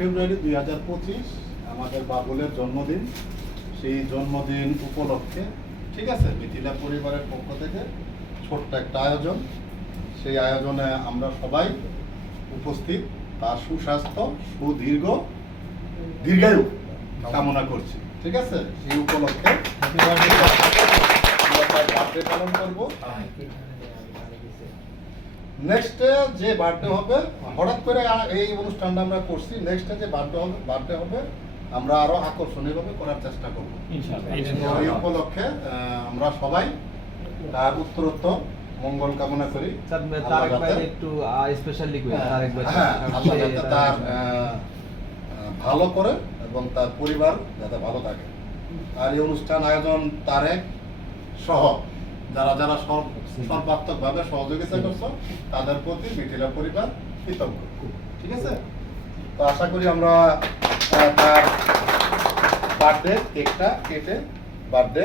ফেব্রুয়ারি 2025 আমাদের বাবুলের জন্মদিন। সেই জন্মদিন উপলক্ষে ঠিক আছে মিথিলা পরিবারের পক্ষ থেকে ছোট্ট একটা আয়োজন। সেই আয়োজনে আমরা সবাই উপস্থিত, তার সুস্বাস্থ্য দীর্ঘায়ু কামনা করছি। ঠিক আছে, সেই উপলক্ষে বার্থডে পালন করবো। নেক্সট যে বার্থডে হবে, হঠাৎ করে এই অনুষ্ঠানটা আমরা করছি, নেক্সট যে বার্থডে হবে আমরা আরো আকর্ষণীয়ভাবে করার চেষ্টা করবো এই উপলক্ষে। আমরা সবাই তার উত্তরোত্তর মঙ্গল কামনা করি। আল্লাহ যাতে তার ভালো করে এবং তার পরিবার যাতে ভালো থাকে। আর এই অনুষ্ঠান আয়োজন তারেক সহ যারা যারা সর্বাত্মকভাবে সহযোগিতা করছো তাদের প্রতি মিথিলা পরিবার কৃতজ্ঞ। ঠিক আছে, তো আশা করি আমরা তার বার্থডে কেকটা কেটে বার্থডে